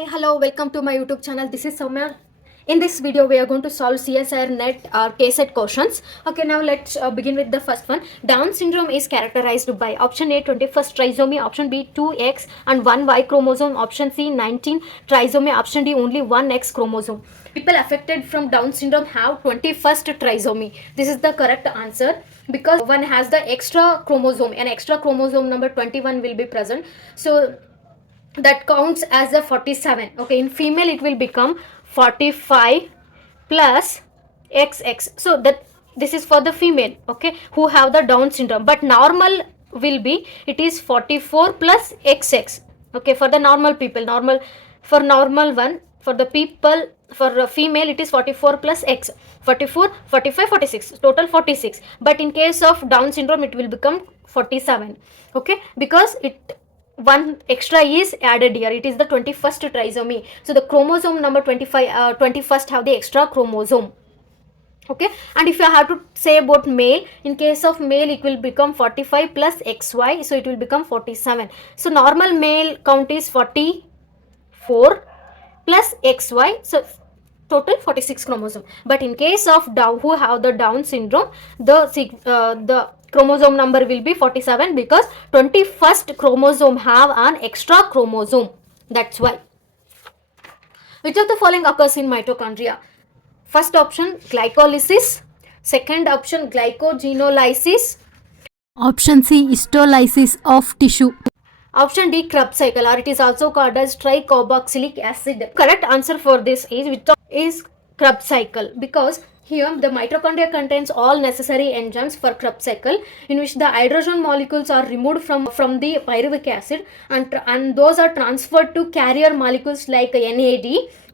Hi, hello, welcome to my YouTube channel. This is Soumya. In this video, we are going to solve CSIR NET or KSET questions. Okay, now let's begin with the first one. Down syndrome is characterized by option A 21st trisomy, option B 2X and 1Y chromosome, option C 19 trisomy, option D only 1X chromosome. People affected from Down syndrome have 21st trisomy. This is the correct answer because one has the extra chromosome. An extra chromosome number 21 will be present. So that counts as a 47. Okay, in female it will become 45 plus XX. So that this is for the female, okay, who have the Down syndrome, but normal will be, it is 44 plus XX. Okay, for the normal people, for normal one, for the people, for a female it is 44 plus X, 44, 45, 46, total 46. But in case of Down syndrome it will become 47. Okay, because it one extra is added here. It is the 21st trisomy. So the chromosome number 21st have the extra chromosome. Okay, and if you have to say about male, in case of male it will become 45 plus XY, so it will become 47. So normal male count is 44 plus XY, so total 46 chromosome. But in case of Down, who have the Down syndrome, the chromosome number will be 47 because 21st chromosome have an extra chromosome. That's why. Which of the following occurs in mitochondria? First option glycolysis, second option glycogenolysis, Option C, histolysis of tissue. option D Krebs cycle, or it is also called as tricarboxylic acid. Correct answer for this is Krebs cycle, because here the mitochondria contains all necessary enzymes for Krebs cycle, in which the hydrogen molecules are removed from the pyruvic acid and those are transferred to carrier molecules like NAD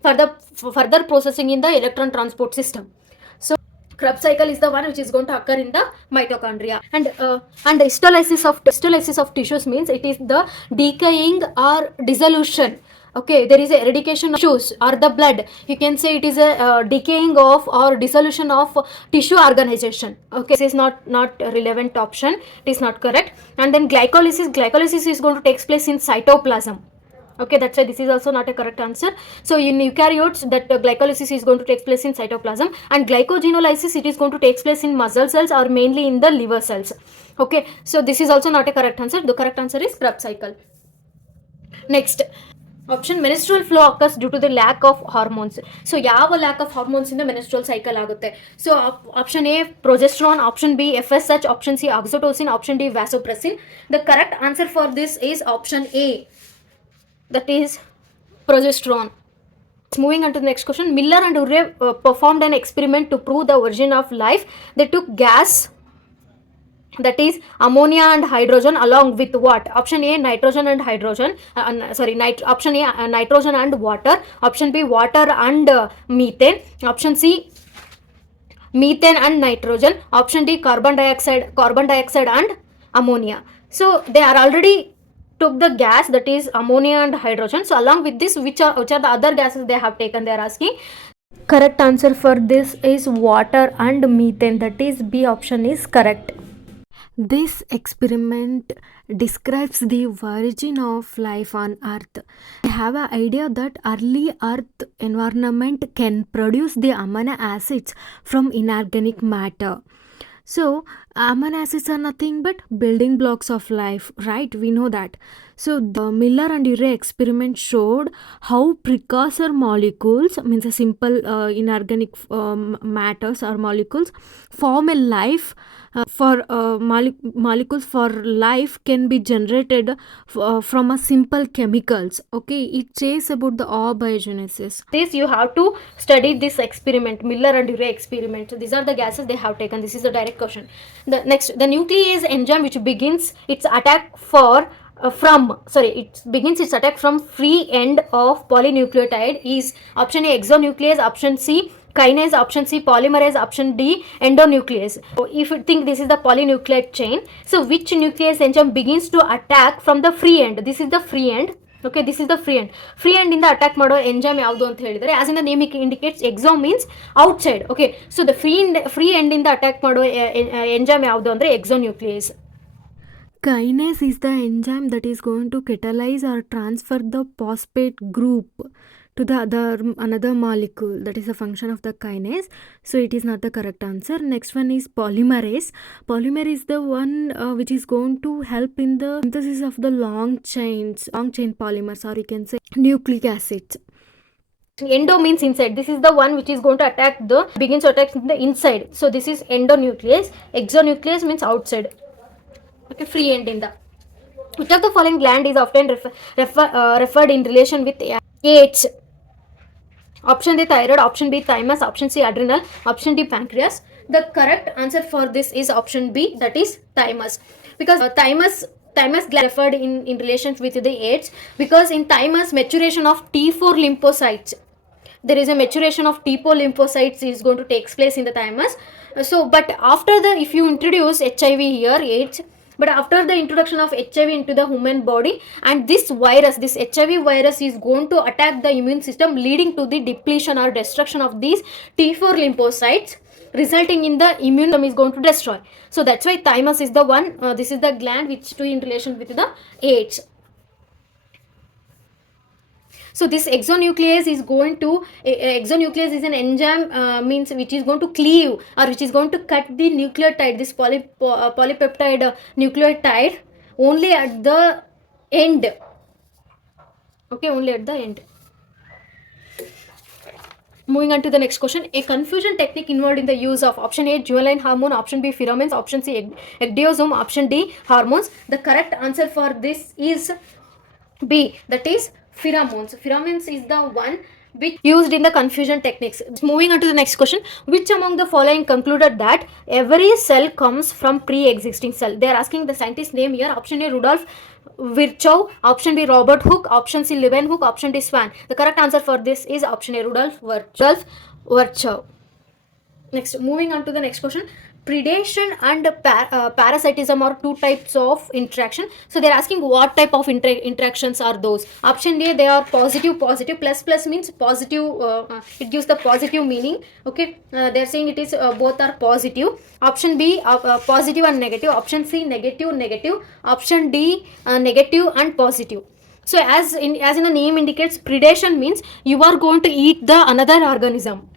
for the further processing in the electron transport system. So Krebs cycle is the one which is going to occur in the mitochondria. And histolysis of tissues means it is the decaying or dissolution. Okay, there is a eradication of tissues or the blood. You can say it is a decaying of or dissolution of tissue organization. Okay, this is not relevant option. It is not correct. And then glycolysis is going to take place in cytoplasm. Okay, that's why this is also not a correct answer. So in eukaryotes, that glycolysis is going to take place in cytoplasm, and glycogenolysis it is going to take place in muscle cells or mainly in the liver cells. Okay, so this is also not a correct answer. The correct answer is Krebs cycle. Next option, menstrual flow occurs due to the lack of hormones. So ಯಾವ lack of hormones in the menstrual cycle ಆಗುತ್ತೆ? So option A progesterone, option B FSH, option C oxytocin, option D vasopressin. The correct answer for this is option A, that is progesterone. Moving on to the next question. Miller and Urey performed an experiment to prove the origin of life. They took gas, that is ammonia and hydrogen, along with what? Option A nitrogen and hydrogen, option A nitrogen and water, option B water and methane, option C methane and nitrogen, option D carbon dioxide and ammonia. So they are already took the gas, that is ammonia and hydrogen. So along with this, which are the other gases they have taken? They are asking. Correct answer for this is water and methane, that is B option is correct. This experiment describes the origin of life on Earth. We have an idea that early Earth environment can produce the amino acids from inorganic matter. So amino acids are nothing but building blocks of life, right? We know that. So the Miller and Urey experiment showed how precursor molecules, means a simple inorganic matters or molecules, form a life for molecules for life can be generated from a simple chemicals. Okay, it says about the abiogenesis. This you have to study this experiment, Miller and Urey experiment. So these are the gases they have taken. This is the direct question. The next, the nuclease enzyme which begins its attack it begins its attack from free end of polynucleotide is option A exonuclease, option C kinase, option C polymerase, option D endonuclease. So if you think this is the polynucleotide chain, so which nuclease enzyme begins to attack from the free end? This is the free end. Okay, this is the free end. Free end ಇಂದ attack ಮಾಡೋ enzyme ಯಾವುದು ಅಂತ ಹೇಳಿದರೆ, as in the name indicates, Exo means outside. Okay, so the free end ಇಂದ attack ಮಾಡೋ enzyme ಯಾವುದು ಅಂದರೆ ಎಕ್ಸೋನ್ಯೂಕ್ಲಿಯಸ್. Kinase is the enzyme that is going to catalyze or transfer the phosphate group to the another molecule, that is a function of the kinase. So it is not the correct answer. Next one is polymerase. Polymer is the one which is going to help in the synthesis of the long chain polymers, or you can say nucleic acids. Endo means inside. This is the one which is going to begins to attack the inside. So this is endonuclease. Exonuclease means outside. Okay, free end in the. Which of the following gland is often referred in relation with AIDS? Option A thyroid, option B thymus, option C adrenal, option D pancreas. The correct answer for this is option B, that is thymus, because thymus gland referred in relation with the AIDS, because in thymus maturation of T4 lymphocytes, there is a maturation of T4 lymphocytes is going to take place in the thymus. So but after the, if you introduce HIV here, AIDS, but after the introduction of HIV into the human body, and this HIV virus is going to attack the immune system, leading to the depletion or destruction of these T4 lymphocytes, resulting in the immune system is going to destroy. So that's why thymus is the one, this is the gland which to in relation with the AIDS. So this exonuclease is going to, exonuclease is an enzyme means which is going to cleave or which is going to cut the nucleotide, this polypeptide nucleotide only at the end. Okay, only at the end. Moving on to the next question. A confusion technique involved in the use of option A juvenile hormone, option B pheromones, option C ecdysone, option D hormones. The correct answer for this is B, that is pheromones. Pheromones is the one which used in the confusion techniques. Moving on to the next question. Which among the following concluded that every cell comes from pre-existing cell? They are asking the scientist name here. Option A Rudolf Virchow, option B Robert Hooke, option C Leeuwenhoek, option D Swan. The correct answer for this is option A Rudolf Virchow. Next, moving on to the next question. Predation and parasitism are two types of interaction. So they're asking what type of interactions are those. Option A, they are positive. Plus means positive, it gives the positive meaning. Okay, they're saying it is both are positive. Option B, positive and negative. Option C, negative. Option D, negative and positive. So as in the name indicates, predation means you are going to eat the another organism.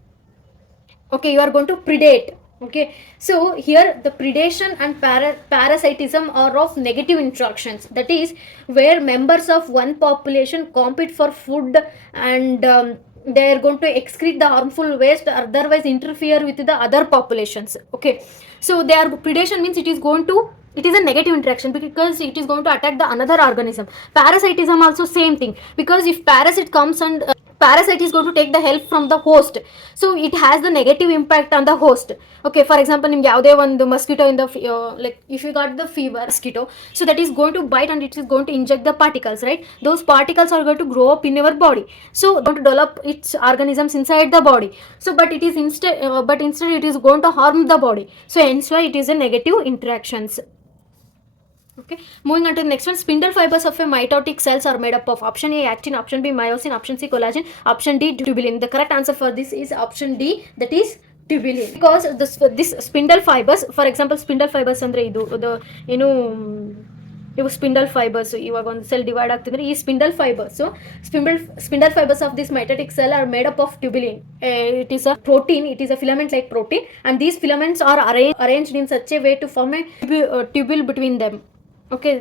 Okay, you are going to predate. Okay, so here the predation and parasitism are of negative interactions. That is where members of one population compete for food, and they are going to excrete the harmful waste, otherwise interfere with the other populations. Okay, so they are, predation means it is a negative interaction because it is going to attack the another organism. Parasitism also same thing, because if parasite comes and parasite is going to take the help from the host, so it has the negative impact on the host. Okay, for example, ನಿಮ್ಗೆ ಯಾವುದೇ ಒಂದು mosquito in the like if you got the fever mosquito, so that is going to bite and it is going to inject the particles, right? Those particles are going to grow up in your body, so going to develop its organisms inside the body. So but it is instead it is going to harm the body, so hence why it is a negative interactions. Okay, moving on to the next one. Spindle fibers of a mitotic cells are made up of option A actin, option B myosin, option C collagen, option D tubulin. The correct answer for this is option D, that is tubulin. Because this spindle fibers, for example, spindle fibers andre idu the ಇವು spindle fibres, ಇವಾಗ ಒಂದು cell divide ಆಗ್ತಿದ್ರೆ ಈ spindle fibres, spindle fibres of this mitotic cell are made up of tubulin. It is a protein, it is a filament like protein, and these filaments are arranged in such a way to form a tubule between them. Okay,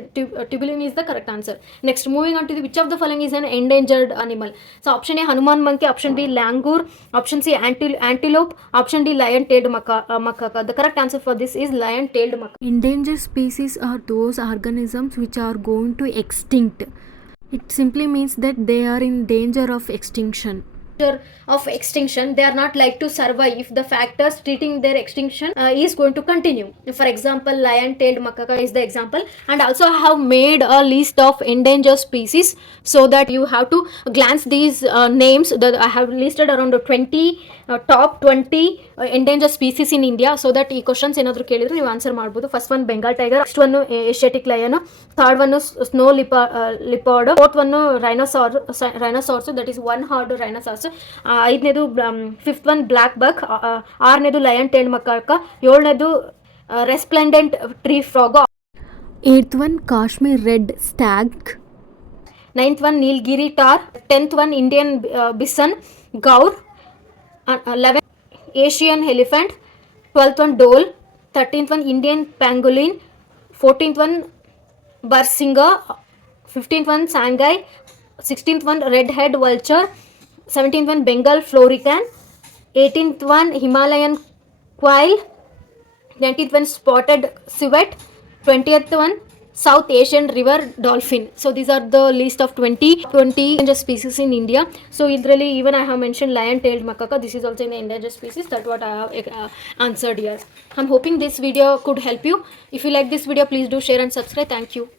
tubulin is the correct answer. Next, moving on to which of the following is an endangered animal. So option A Hanuman monkey, option B langur, option C antelope, option D lion-tailed macaque. The correct answer for this is lion-tailed macaque. Endangered species are those organisms which are going to extinct. It simply means that they are in danger of extinction. They are not like to survive if the factors treating their extinction is going to continue. For example, lion-tailed macaque is the example, and also I have made a list of endangered species so that you have to glance these names. That I have listed around 20 top 20 endangered species in India, so that ಈ questions ಏನಾದರೂ ಕೇಳಿದ್ರೆ ನೀವು answer ಮಾಡ್ಬೋದು. First one Bengal tiger, next one Asiatic lion, third one snow leopard, fourth one rhinoceros, that is one horned rhinoceros, ಐದನೇದು fifth one black buck, ಆರನೇದು lion tailed macaque, ಏಳನೇದು resplendent tree frog, eighth one Kashmir red stag, 9th one Nilgiri tar, 10th one Indian bison, gaur, 11th Asian elephant, 12th one dole, 13th one Indian pangolin, 14th one barsinga, 15th one sangai, 16th one red-head vulture, 17th one Bengal florican, 18th one Himalayan quail, 19th one spotted civet, 20th one South Asian river dolphin. So these are the list of 20 endangered species in India. So really, even I have mentioned lion-tailed macaca. This is also in the endangered species. That's what I have answered here. I'm hoping this video could help you. If you like this video, please do share and subscribe. Thank you.